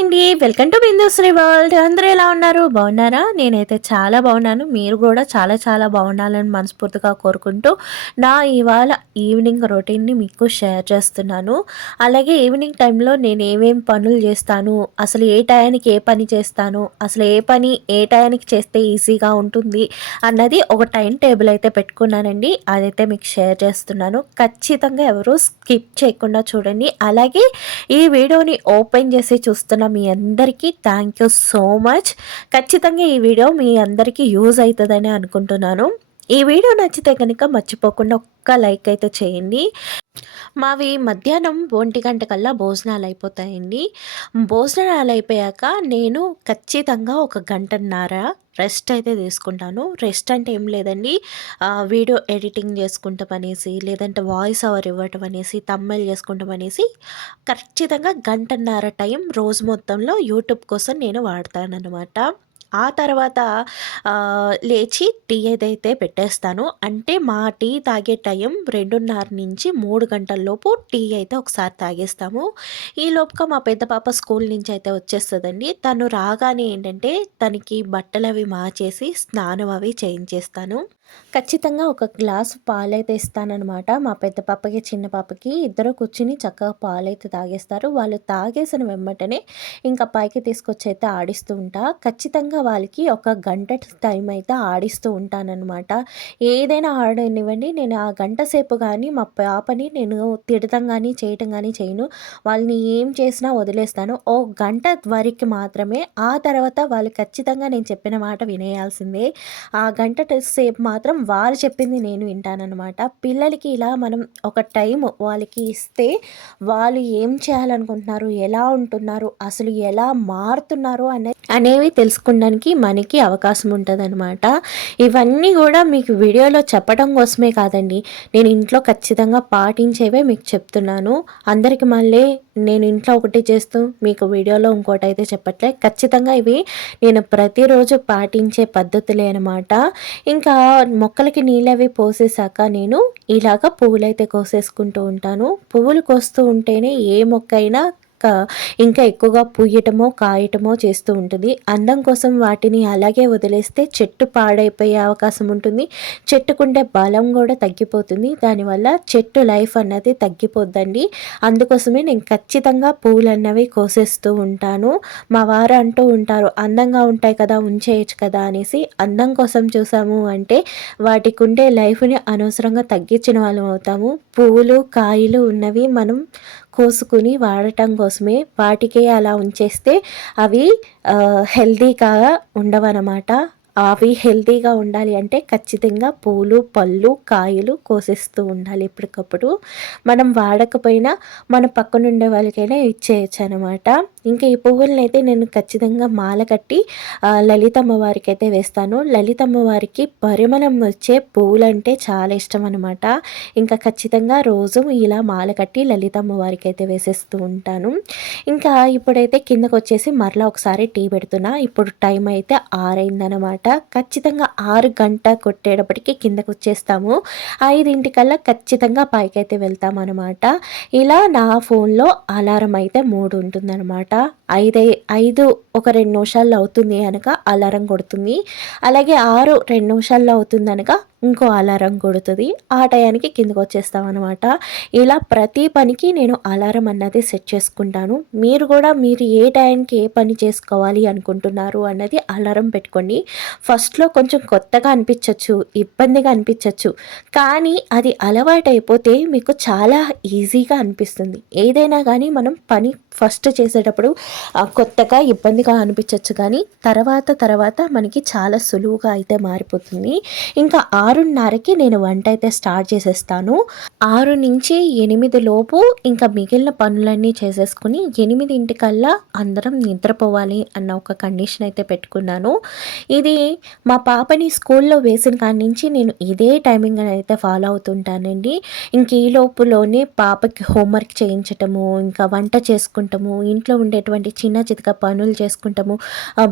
Hi అండి welcome to Bindusri world అందరూ ఎలా ఉన్నారు? బాగున్నారా? నేనైతే చాలా బాగున్నాను. మీరు కూడా చాలా చాలా బాగుండాలని మనస్ఫూర్తిగా కోరుకుంటూ నా ఇవాళ ఈవినింగ్ రొటీన్ని మీకు షేర్ చేస్తున్నాను. అలాగే ఈవినింగ్ టైంలో నేను ఏమేం పనులు చేస్తాను అసలు ఏ టయానికి ఏ పని చేస్తాను అసలు ఏ పని ఏ టయానికి చేస్తే ఈజీగా ఉంటుంది అన్నది ఒక టైం టేబుల్ అయితే పెట్టుకున్నానండి. అదైతే మీకు షేర్ చేస్తున్నాను. ఖచ్చితంగా ఎవరు స్కిప్ చేయకుండా చూడండి. అలాగే ఈ వీడియోని ఓపెన్ చేసి చూస్తున్న మీ అందరికీ థ్యాంక్ యూ సో మచ్ ఖచ్చితంగా ఈ వీడియో మీ అందరికీ యూజ్ అవుతుందని అనుకుంటున్నాను. ఈ వీడియో నచ్చితే కనుక మర్చిపోకుండా ఒక్క లైక్ అయితే చేయండి. మావి మధ్యాహ్నం ఒంటి గంట కల్లా భోజనాలు అయిపోతాయండి. భోజనాలు అయిపోయాక నేను ఖచ్చితంగా ఒక గంటన్నర రెస్ట్ అయితే తీసుకుంటాను. రెస్ట్ అంటే ఏం లేదండి. వీడియో ఎడిటింగ్ చేసుకుంటాం అనేసి లేదంటే వాయిస్ ఓవర్ ఇవ్వటం అనేసి తమ్మెల్ చేసుకుంటాం అనేసి ఖచ్చితంగా గంటన్నర టైం రోజు మొత్తంలో యూట్యూబ్ కోసం నేను వాడతాను అనమాట ఆ తర్వాత లేచి టీ ఏదైతే పెట్టేస్తాను అంటే మా టీ తాగే టైం రెండున్నర నుంచి మూడు గంటల్లోపు టీ అయితే ఒకసారి తాగేస్తాము. ఈ లోపుగా మా పెద్ద పాప స్కూల్ నుంచి అయితే వచ్చేస్తుందండి. తను రాగానే ఏంటంటే తనకి బట్టలు అవి మార్చేసి స్నానం అవి చేయించేస్తాను. ఖచ్చితంగా ఒక గ్లాసు పాలైతే ఇస్తానన్నమాట. మా పెద్ద పాపకి చిన్న పాపకి ఇద్దరు కూర్చుని చక్కగా పాలైతే తాగేస్తారు. వాళ్ళు తాగేసిన వెంబటనే ఇంకా పైకి తీసుకొచ్చి అయితే ఆడిస్తూ ఉంటా. ఖచ్చితంగా వాళ్ళకి ఒక గంట టైం అయితే ఆడిస్తూ ఉంటానన్నమాట. ఏదైనా ఆడనివ్వండి నేను ఆ గంట సేపు కానీ మా పాపని నేను తిడతం కానీ చేయటం కానీ చేయను. వాళ్ళని ఏం చేసినా వదిలేస్తాను. ఓ గంట వరకు మాత్రమే ఆ తర్వాత వాళ్ళు ఖచ్చితంగా నేను చెప్పిన మాట వినేయాల్సిందే. ఆ గంట సేపు మాత్రం మాత్రం వారు చెప్పింది నేను వింటానన్నమాట. పిల్లలకి ఇలా మనం ఒక టైం వాళ్ళకి ఇస్తే వాళ్ళు ఏం చేయాలనుకుంటున్నారు ఎలా ఉంటున్నారు అసలు ఎలా మారుతున్నారు అనే అనేవి తెలుసుకోవడానికి మనకి అవకాశం ఉంటుంది అనమాట ఇవన్నీ కూడా మీకు వీడియోలో చెప్పడం కోసమే కాదండి. నేను ఇంట్లో ఖచ్చితంగా పాటించేవే మీకు చెప్తున్నాను. అందరికి మళ్ళీ నేను ఇంట్లో ఒకటి చేస్తూ మీకు వీడియోలో ఇంకోటి అయితే చెప్పట్లే. ఖచ్చితంగా ఇవి నేను ప్రతిరోజు పాటించే పద్ధతులే అనమాట ఇంకా మొక్కలకి నీళ్ళు అవి పోసేసాక నేను ఇలాగ పువ్వులైతే కోసేసుకుంటూ ఉంటాను. పువ్వులు కోస్తూ ఉంటేనే ఏ మొక్క అయినా ఇంకా ఎక్కువగా పూయటమో కాయటమో చేస్తూ ఉంటుంది. అందం కోసం వాటిని అలాగే వదిలేస్తే చెట్టు పాడైపోయే అవకాశం ఉంటుంది. చెట్టుకుండే బలం కూడా తగ్గిపోతుంది. దానివల్ల చెట్టు లైఫ్ అన్నది తగ్గిపోద్దండి. అందుకోసమే నేను ఖచ్చితంగా పూలు అన్నవి కోసేస్తూ ఉంటాను. మా వారు అంటూ ఉంటారు అందంగా ఉంటాయి కదా ఉంచేయచ్చు కదా అనేసి. అందం కోసం చూసాము అంటే వాటికి ఉండే లైఫ్ని అనవసరంగా తగ్గించిన వాళ్ళం అవుతాము. పువ్వులు కాయలు ఉన్నవి మనం కోసుకుని వాడటం కోసమే వాటికే అలా ఉంచేస్తే అవి హెల్తీగా ఉండవన్నమాట. అవి హెల్తీగా ఉండాలి అంటే ఖచ్చితంగా పూలు పళ్ళు కాయలు కోసేస్తూ ఉండాలి ఎప్పటికప్పుడు. మనం వాడకపోయినా మన పక్కనుండే వాళ్ళకైనా ఇచ్చేయచ్చు అనమాట ఇంకా ఈ పువ్వులను అయితే నేను ఖచ్చితంగా మాల కట్టి లలితమ్మ వారికి అయితే వేస్తాను. లలితమ్మ వారికి పరిమళం వచ్చే పువ్వులు అంటే చాలా ఇష్టం అనమాట ఇంకా ఖచ్చితంగా రోజు ఇలా మాల కట్టి లలితమ్మ వారికి అయితే వేసేస్తూ ఉంటాను. ఇంకా ఇప్పుడైతే కిందకు వచ్చేసి మరలా ఒకసారి టీ పెడుతున్నా. ఇప్పుడు టైం అయితే ఆరైందనమాట ఖచ్చితంగా ఆరు గంట కొట్టేటప్పటికి కిందకు వచ్చేస్తాము ఐదింటికల్లా ఖచ్చితంగా పైకైతే వెళ్తామన్నమాట. ఇలా నా ఫోన్లో అలారం అయితే మూడు ఉంటుందన్నమాట. ఐదు ఐదు ఒక రెండు నిమిషాల్లో అవుతుంది అనక అలారం కొడుతుంది. అలాగే ఆరు రెండు నిమిషాల్లో అవుతుంది అనక ఇంకో అలారం కొడుతుంది. ఆ టయానికి కిందకు వచ్చేస్తాం అనమాట ఇలా ప్రతి పనికి నేను అలారం అన్నది సెట్ చేసుకుంటాను. మీరు కూడా మీరు ఏ టైంకి ఏ పని చేసుకోవాలి అనుకుంటున్నారు అన్నది అలారం పెట్టుకోండి. ఫస్ట్లో కొంచెం కొత్తగా అనిపించవచ్చు ఇబ్బందిగా అనిపించవచ్చు కానీ అది అలవాటైపోతే మీకు చాలా ఈజీగా అనిపిస్తుంది. ఏదైనా కానీ మనం పని ఫస్ట్ చేసేటప్పుడు కొత్తగా ఇబ్బందిగా అనిపించవచ్చు కానీ తర్వాత తర్వాత మనకి చాలా సులువుగా అయితే మారిపోతుంది. ఇంకా ఆరున్నరకి నేను వంట అయితే స్టార్ట్ చేసేస్తాను. ఆరు నుంచి ఎనిమిది లోపు ఇంకా మిగిలిన పనులన్నీ చేసేసుకుని ఎనిమిదింటికల్లా అందరం నిద్రపోవాలి అన్న ఒక కండిషన్ అయితే పెట్టుకున్నాను. ఇది మా పాపని స్కూల్లో వేసిన కాడి నుంచి నేను ఇదే టైమింగ్ అయితే ఫాలో అవుతుంటానండి. ఇంక ఈ లోపులోనే పాపకి హోంవర్క్ చేయించటము ఇంకా వంట చేసుకుంటాము ఇంట్లో ఉండేటువంటి చిన్న చితక పనులు చేసుకుంటాము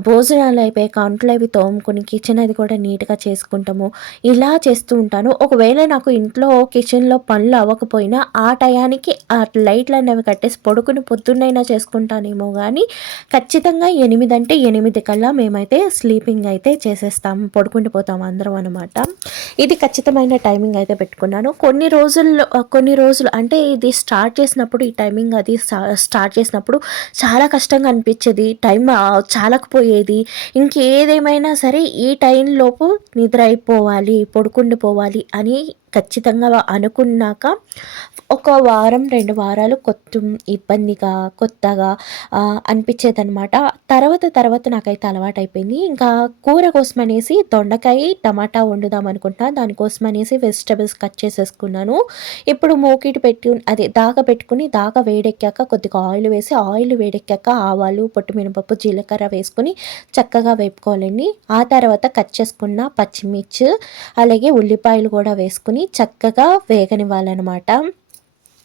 భోజనాలు అయిపోయి కంట్లు అవి తోముకుని కిచెన్ అది కూడా నీట్గా చేసుకుంటాము ఇలా ఇలా చేస్తూ ఉంటాను? ఒకవేళ నాకు ఇంట్లో కిచెన్లో పనులు అవ్వకపోయినా ఆ టయానికి ఆ లైట్లు అనేవి కట్టేసి పొడుకుని పొద్దున్నైనా చేసుకుంటానేమో కానీ ఖచ్చితంగా ఎనిమిది అంటే ఎనిమిది కల్లా మేమైతే స్లీపింగ్ అయితే చేసేస్తాం. పడుకుని పోతాం అందరం అనమాట ఇది ఖచ్చితమైన టైమింగ్ అయితే పెట్టుకున్నాను. కొన్ని రోజుల్లో కొన్ని రోజులు అంటే ఇది స్టార్ట్ చేసినప్పుడు ఈ టైమింగ్ అది స్టార్ట్ చేసినప్పుడు చాలా కష్టంగా అనిపించేది. టైం చాలకపోయేది. ఇంకేదేమైనా సరే ఈ టైంలోపు నిద్ర అయిపోవాలి పడుకుండిపోవాలి అని ఖచ్చితంగా అనుకున్నాక ఒక వారం రెండు వారాలు కొత్త ఇబ్బందిగా కొత్తగా అనిపించేదనమాట తర్వాత తర్వాత నాకైతే అలవాటు అయిపోయింది ఇంకా కూర కోసం అనేసి దొండకాయ టమాటా వండుదాం అనుకుంటున్నా దానికోసం అనేసి వెజిటబుల్స్ కట్ చేసేసుకున్నాను. ఇప్పుడు మూకిటి పెట్టి అదే దాగ పెట్టుకుని దాగ వేడెక్కాక కొద్దిగా ఆయిల్ వేసి ఆయిల్ వేడెక్కాక ఆవాలు పొట్టు మినపప్పు జీలకర్ర వేసుకుని చక్కగా వేపుకోవాలండి. ఆ తర్వాత కట్ చేసుకున్న పచ్చిమిర్చి అలాగే ఉల్లిపాయలు కూడా వేసుకుని చక్కగా వేగనివ్వాలన్నమాట.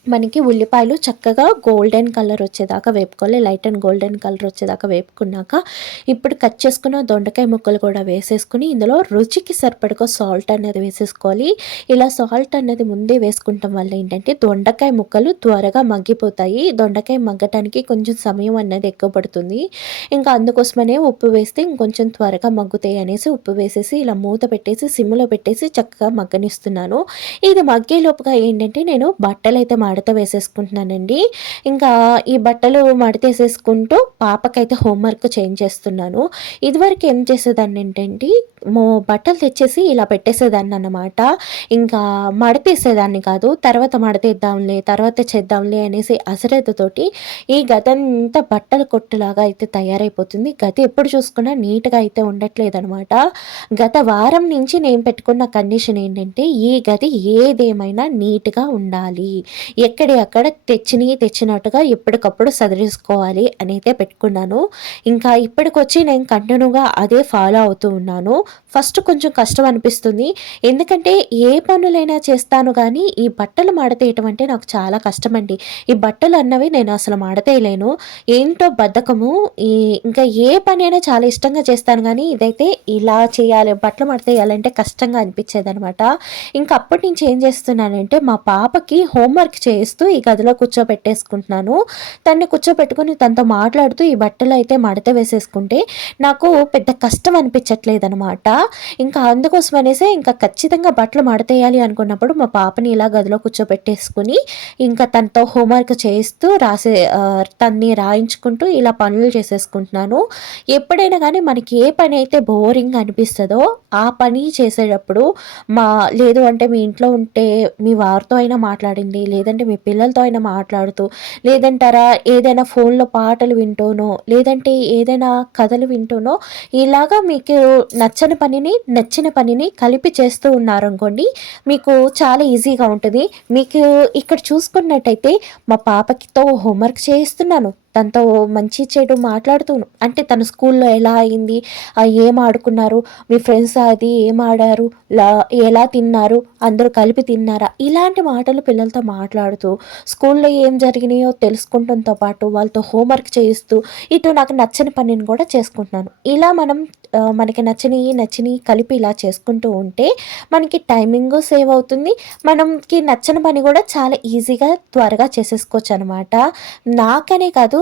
మనకి ఉల్లిపాయలు చక్కగా గోల్డెన్ కలర్ వచ్చేదాకా వేపుకోవాలి. లైట్ అండ్ గోల్డెన్ కలర్ వచ్చేదాకా వేపుకున్నాక ఇప్పుడు కట్ చేసుకున్న దొండకాయ ముక్కలు కూడా వేసేసుకుని ఇందులో రుచికి సరిపడగా సాల్ట్ అనేది వేసేసుకోవాలి. ఇలా సాల్ట్ అనేది ముందే వేసుకుంటాం వల్ల ఏంటంటే దొండకాయ ముక్కలు త్వరగా మగ్గిపోతాయి. దొండకాయ మగ్గటానికి కొంచెం సమయం అనేది ఎక్కువ పడుతుంది. ఇంకా అందుకోసమనే ఉప్పు వేస్తే ఇంకొంచెం త్వరగా మగ్గుతాయి అనేసి ఉప్పు వేసేసి ఇలా మూత పెట్టేసి సిమ్లో పెట్టేసి చక్కగా మగ్గనిస్తున్నాను. ఇది మగ్గేలోపుగా ఏంటంటే నేను బట్టలు అయితే మడత వేసేసుకుంటున్నానండి. ఇంకా ఈ బట్టలు మడత వేసేసుకుంటూ పాపకైతే హోంవర్క్ చేంజ్ చేస్తున్నాను ఇదివరకు ఏం చేసేదాన్ని ఏంటంటే మో బట్టలు తెచ్చేసి ఇలా పెట్టేసేదాన్ని అన్నమాట. ఇంకా మడతేసేదాన్ని కాదు తర్వాత మడతేద్దాంలే తర్వాత చేద్దాంలే అనేసి అసరతతోటి ఈ గతంతా బట్టల కొట్టులాగా అయితే తయారైపోతుంది. గత ఎప్పుడు చూసుకున్నా నీట్గా అయితే ఉండట్లేదు అనమాట గత వారం నుంచి నేను పెట్టుకున్న కండిషన్ ఏంటంటే ఈ గది ఏదేమైనా నీట్గా ఉండాలి. ఎక్కడి అక్కడ తెచ్చిని తెచ్చినట్టుగా ఎప్పటికప్పుడు సదిరేసుకోవాలి అనైతే పెట్టుకున్నాను. ఇంకా ఇప్పటికొచ్చి నేను కంటిన్యూగా అదే ఫాలో అవుతూ ఉన్నాను. ఫస్ట్ కొంచెం కష్టం అనిపిస్తుంది. ఎందుకంటే ఏ పనులైనా చేస్తాను కానీ ఈ బట్టలు మాడతేయటం అంటే నాకు చాలా కష్టం అండి ఈ బట్టలు అన్నవి నేను అసలు మాడతేయలేను. ఏంటో బద్ధకము. ఈ ఇంకా ఏ పని అయినా చాలా ఇష్టంగా చేస్తాను కానీ ఇదైతే ఇలా చేయాలి బట్టలు మాడతేయాలంటే కష్టంగా అనిపించేది అనమాట ఇంకా అప్పటి నుంచి ఏం చేస్తున్నానంటే మా పాపకి హోంవర్క్ చేస్తూ ఈ గదిలో కూర్చోబెట్టేసుకుంటున్నాను. తన్ని కూర్చోబెట్టుకుని తనతో మాట్లాడుతూ ఈ బట్టలు అయితే మడత వేసేసుకుంటే నాకు పెద్ద కష్టం అనిపించట్లేదు అనమాట ఇంకా అందుకోసం అనేసి ఇంకా ఖచ్చితంగా బట్టలు మడతేయాలి అనుకున్నప్పుడు మా పాపని ఇలా గదిలో కూర్చోబెట్టేసుకుని ఇంకా తనతో హోంవర్క్ చేస్తూ రాసే తన్ని రాయించుకుంటూ ఇలా పనులు చేసేసుకుంటున్నాను. ఎప్పుడైనా కానీ మనకి ఏ పని అయితే బోరింగ్ అనిపిస్తుందో ఆ పని చేసేటప్పుడు మా లేదు అంటే మీ ఇంట్లో ఉంటే మీ వారితో అయినా మాట్లాడండి లేదంటే మీ పిల్లలతో అయినా మాట్లాడుతూ లేదంటారా ఏదైనా ఫోన్లో పాటలు వింటూనో లేదంటే ఏదైనా కథలు వింటూనో ఇలాగా మీకు నచ్చని పని పనిని నచ్చిన పనిని కలిపి చేస్తూ ఉన్నారనుకోండి మీకు చాలా ఈజీగా ఉంటుంది. మీకు ఇక్కడ చూసుకున్నట్టయితే మా పాపకితో హోంవర్క్ చేయిస్తున్నాను. తనతో మంచి చెడు మాట్లాడుతూను. అంటే తన స్కూల్లో ఎలా అయింది ఏం ఆడుకున్నారు మీ ఫ్రెండ్స్ అది ఏం ఆడారు ఎలా తిన్నారు అందరూ కలిపి తిన్నారా? ఇలాంటి మాటలు పిల్లలతో మాట్లాడుతూ స్కూల్లో ఏం జరిగినాయో తెలుసుకుంటంతో పాటు వాళ్ళతో హోంవర్క్ చేయిస్తూ ఇటు నాకు నచ్చని పనిని కూడా చేసుకుంటున్నాను. ఇలా మనం మనకి నచ్చని నచ్చినవి కలిపి ఇలా చేసుకుంటూ ఉంటే మనకి టైమింగ్ సేవ్ అవుతుంది. మనకి నచ్చని పని కూడా చాలా ఈజీగా త్వరగా చేసేసుకోవచ్చు అనమాట నాకనే కాదు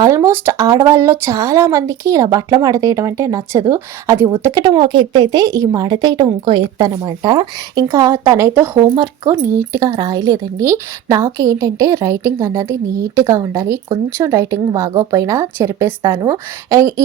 ఆల్మోస్ట్ ఆడవాళ్ళలో చాలామందికి ఇలా బట్టలు మడతేయడం అంటే నచ్చదు. అది ఉతకటం ఒక ఎత్తు అయితే ఈ మడతేయటం ఇంకో ఎత్తు అనమాట ఇంకా తనైతే హోంవర్క్ నీట్గా రాయలేదండి. నాకు ఏంటంటే రైటింగ్ అన్నది నీట్గా ఉండాలి. కొంచెం రైటింగ్ బాగోపోయినా చెరిపేస్తాను.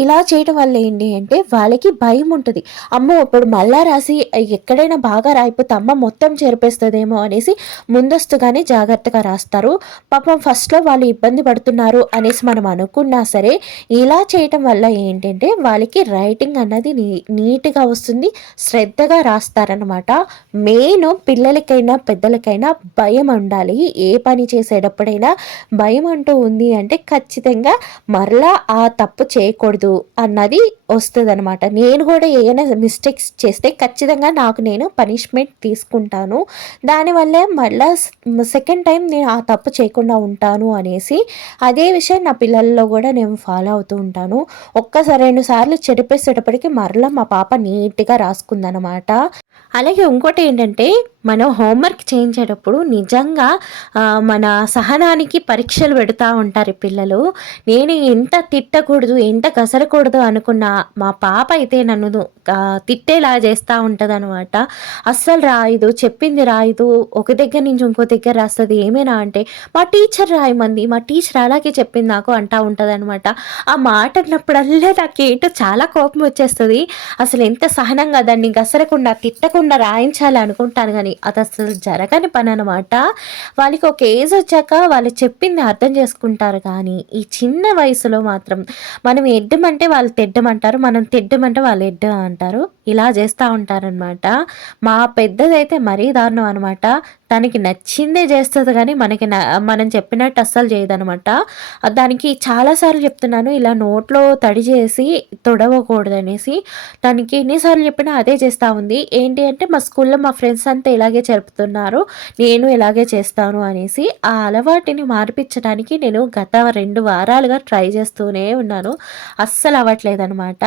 ఇలా చేయడం వల్ల ఏంటి అంటే వాళ్ళకి భయం ఉంటుంది. అమ్మో ఇప్పుడు మళ్ళా రాసి ఎక్కడైనా బాగా రాయిపోతే అమ్మ మొత్తం చెరిపేస్తుందేమో అనేసి ముందస్తుగానే జాగ్రత్తగా రాస్తారు. పాపం ఫస్ట్లో వాళ్ళు ఇబ్బంది పడుతున్నారు అనేసి మనం అనుకున్నా సరే ఇలా చేయటం వల్ల ఏంటంటే వాళ్ళకి రైటింగ్ అన్నది నీ నీట్గా వస్తుంది శ్రద్ధగా రాస్తారనమాట మెయిన్ పిల్లలకైనా పెద్దలకైనా భయం ఉండాలి. ఏ పని చేసేటప్పుడైనా భయం అంటూ ఉంది అంటే ఖచ్చితంగా మరలా ఆ తప్పు చేయకూడదు అన్నది వస్తుంది అనమాట నేను కూడా ఏమైనా మిస్టేక్స్ చేస్తే ఖచ్చితంగా నాకు నేను పనిష్మెంట్ తీసుకుంటాను. దానివల్ల మళ్ళీ సెకండ్ టైం నేను ఆ తప్పు చేయకుండా ఉంటాను అనేసి అదే విషయం నా పిల్లల్లో కూడా నేను ఫాలో అవుతూ ఉంటాను. ఒక్కసారి రెండు సార్లు చెడిపేసేటప్పటికి మరలా మా పాప నీట్గా రాసుకుందనమాట అలాగే ఇంకోటి ఏంటంటే మనం హోంవర్క్ చేయించేటప్పుడు నిజంగా మన సహనానికి పరీక్షలు పెడతా ఉంటారు పిల్లలు. నేను ఎంత తిట్టకూడదు ఎంత కసరకూడదు అనుకున్న మా పాప అయితే నన్ను తిట్టేలా చేస్తూ ఉంటుంది అనమాట అస్సలు రాయదు చెప్పింది రాయదు. ఒక దగ్గర నుంచి ఇంకో దగ్గర రాస్తుంది ఏమైనా అంటే మా టీచర్ రాయమంది మా టీచర్ అలాగే చెప్పింది నాకు అంటూ ఉంటుంది అనమాట ఆ మాట అన్నప్పుడల్లా నాకు ఏంటో చాలా కోపం వచ్చేస్తుంది. అసలు ఎంత సహనంగా దాన్ని గసరకుండా తిట్టకుండా రాయించాలి అనుకుంటాను కానీ అది అసలు జరగని పని అనమాట వాళ్ళకి ఒక ఏజ్ వచ్చాక వాళ్ళు చెప్పింది అర్థం చేసుకుంటారు కానీ ఈ చిన్న వయసులో మాత్రం మనం ఎడ్డమంటే వాళ్ళు తెడ్డమంటారు మనం తెడ్డమంటే వాళ్ళు ఎడ్డ అంటారు. ఇలా చేస్తూ ఉంటారనమాట మా పెద్దదైతే మరీ దారుణం అనమాట తనకి నచ్చిందే చేస్తుంది కానీ మనకి మనం చెప్పినట్టు అస్సలు చేయదనమాట దానికి చాలాసార్లు చెప్తున్నాను ఇలా నోట్లో తడి చేసి తొడవకూడదు అనేసి దానికి ఎన్నిసార్లు చెప్పినా అదే చేస్తూ ఉంది. ఏంటి అంటే మా స్కూల్లో మా ఫ్రెండ్స్ అంతా ఇలాగే జరుపుతున్నారు నేను ఇలాగే చేస్తాను అనేసి. ఆ అలవాటుని మార్పించడానికి నేను గత రెండు వారాలుగా ట్రై చేస్తూనే ఉన్నాను. అస్సలు అవ్వట్లేదు అనమాట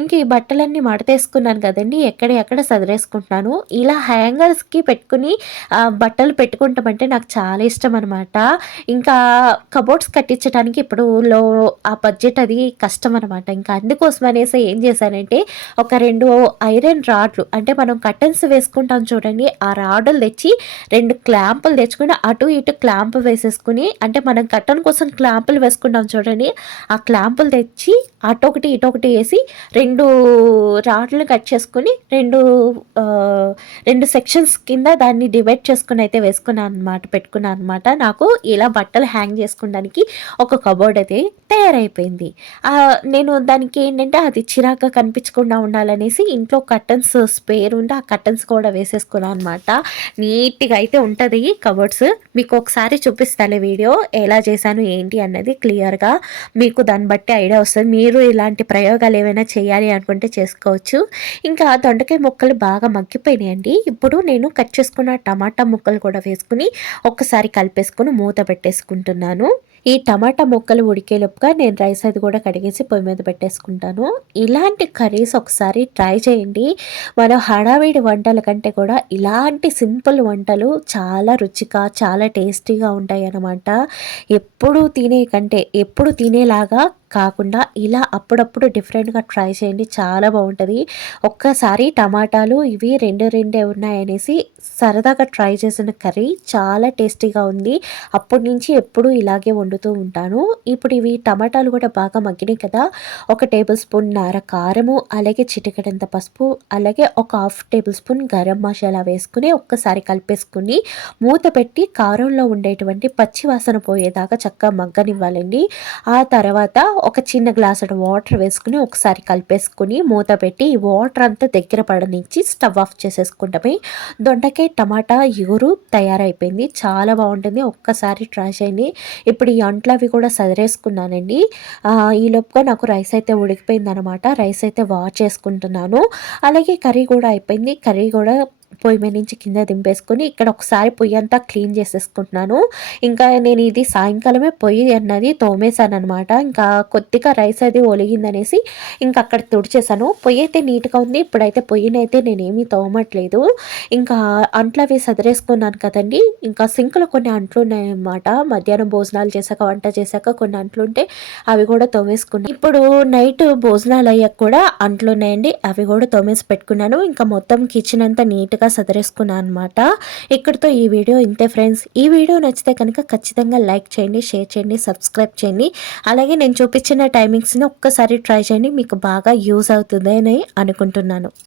ఇంక ఈ బట్టలన్నీ మడతేసుకున్నాను కదండి ఎక్కడ ఎక్కడ సదిరేసుకుంటున్నాను. ఇలా హ్యాంగర్స్కి పెట్టుకుని బట్టలు పెట్టుకుంటామంటే నాకు చాలా ఇష్టం అనమాట ఇంకా కబోర్డ్స్ కట్టించడానికి ఇప్పుడు లో ఆ బడ్జెట్ అది కష్టం అనమాట ఇంకా అందుకోసం అనేసి ఏం చేశానంటే ఒక రెండు ఐరన్ రాడ్లు అంటే మనం కర్టన్స్ వేసుకుంటాం చూడండి ఆ రాడ్లు తెచ్చి రెండు క్లాంపులు తెచ్చుకుని అటు ఇటు క్లాంప్ వేసేసుకుని అంటే మనం కట్టన్ కోసం క్లాంపులు వేసుకుంటాం చూడండి ఆ క్లాంపులు తెచ్చి అటు ఒకటి ఇటు ఒకటి వేసి రెండు రాడ్లు కట్ చేసుకుని రెండు రెండు సెక్షన్స్ కింద దాన్ని డివైడ్ చేసుకుని అయితే వేసుకున్నాను అనమాట పెట్టుకున్నాను అనమాట నాకు ఇలా బట్టలు హ్యాంగ్ చేసుకోవడానికి ఒక కబోర్డ్ అయితే తయారైపోయింది. నేను దానికి ఏంటంటే అది చిరాకు కనిపించకుండా ఉండాలనేసి ఇంట్లో కర్టన్స్ స్పేర్ ఉంటే ఆ కర్టన్స్ కూడా వేసేసుకున్నాను అనమాట నీట్గా అయితే ఉంటుంది కబోర్డ్స్ మీకు ఒకసారి చూపిస్తాను వీడియో ఎలా చేశాను ఏంటి అన్నది క్లియర్గా మీకు దాన్ని బట్టి ఐడియా వస్తుంది. మీరు ఇలాంటి ప్రయోగాలు ఏమైనా చేయాలి అనుకుంటే చేసుకోవచ్చు. ఇంకా దొండకాయ ముక్కలు బాగా మగ్గిపోయినాయండి. ఇప్పుడు నేను కట్ చేసుకున్న టమాటా ముక్కలు కూడా వేసుకుని ఒక్కసారి కలిపేసుకొని మూత పెట్టేసుకుంటున్నాను. ఈ టమాటా ముక్కలు ఉడికేలోపుగా నేను రైస్ అది కూడా కడిగేసి పొయ్యి మీద పెట్టేసుకుంటాను. ఇలాంటి కర్రీస్ ఒకసారి ట్రై చేయండి. మన హడావిడి వంటల కంటే కూడా ఇలాంటి సింపుల్ వంటలు చాలా రుచిగా చాలా టేస్టీగా ఉంటాయి అన్నమాట ఎప్పుడు తినే కంటే ఎప్పుడు తినేలాగా కాకుండా ఇలా అప్పుడప్పుడు డిఫరెంట్గా ట్రై చేయండి. చాలా బాగుంటుంది. ఒక్కసారి టమాటాలు ఇవి రెండు రెండే ఉన్నాయనేసి సరదాగా ట్రై చేసిన కర్రీ చాలా టేస్టీగా ఉంది. అప్పటి నుంచి ఎప్పుడూ ఇలాగే వండుతూ ఉంటాను. ఇప్పుడు ఇవి టమాటాలు కూడా బాగా మగ్గినాయి కదా. ఒక టేబుల్ స్పూన్ నార కారము అలాగే చిటికెడంత పసుపు అలాగే ఒక half tablespoon garam masala వేసుకుని ఒక్కసారి కలిపేసుకుని మూత పెట్టి కారంలో ఉండేటువంటి పచ్చి వాసన పోయేదాకా చక్కగా మగ్గనివ్వాలండి. ఆ తర్వాత ఒక చిన్న గ్లాసుడు వాటర్ వేసుకుని ఒకసారి కలిపేసుకుని మూత పెట్టి ఈ వాటర్ అంతా దగ్గర పడనిచ్చి స్టవ్ ఆఫ్ చేసేసుకుంటామే. దొండకాయ టమాటా ఇగురు తయారైపోయింది. చాలా బాగుంటుంది. ఒక్కసారి ట్రై చేయండి. ఇప్పుడు ఈ అంట్లు అవి కూడా సదిరేసుకున్నానండి. ఈలోపుగా ఈ లోపుగా నాకు రైస్ అయితే ఉడికిపోయింది అనమాట రైస్ అయితే వాష్ చేసుకుంటున్నాను. అలాగే కర్రీ కూడా అయిపోయింది. కర్రీ కూడా పొయ్యి మీద నుంచి కింద దింపేసుకొని ఇక్కడ ఒకసారి పొయ్యి అంతా క్లీన్ చేసేసుకుంటున్నాను. ఇంకా నేను ఇది సాయంకాలమే పొయ్యి అన్నది తోమేశాను అనమాట ఇంకా కొద్దిగా రైస్ అది ఒలిగిందనేసి ఇంకా అక్కడ తుడిచేసాను పొయ్యి అయితే నీట్గా ఉంది. ఇప్పుడైతే పొయ్యినైతే నేనేమీ తోమట్లేదు. ఇంకా అంట్లు అవి సదిరేసుకున్నాను కదండి. ఇంకా సింక్లో కొన్ని అంట్లు ఉన్నాయన్నమాట. మధ్యాహ్నం భోజనాలు చేశాక వంట చేశాక కొన్ని అంట్లు ఉంటే అవి కూడా తోమేసుకున్నాను ఇప్పుడు నైట్ భోజనాలు అయ్యాక కూడా అంట్లు ఉన్నాయండి. అవి కూడా తోమేసి పెట్టుకున్నాను. ఇంకా మొత్తం కిచెన్ అంతా నీట్గా నీట్గా సదరేసుకున్నాను అనమాట ఇక్కడితో ఈ వీడియో ఇంతే ఫ్రెండ్స్. ఈ వీడియో నచ్చితే కనుక ఖచ్చితంగా లైక్ చేయండి షేర్ చేయండి సబ్స్క్రైబ్ చేయండి. అలాగే నేను చూపించిన టైమింగ్స్ని ఒక్కసారి ట్రై చేయండి మీకు బాగా యూజ్ అవుతుందని అనుకుంటున్నాను.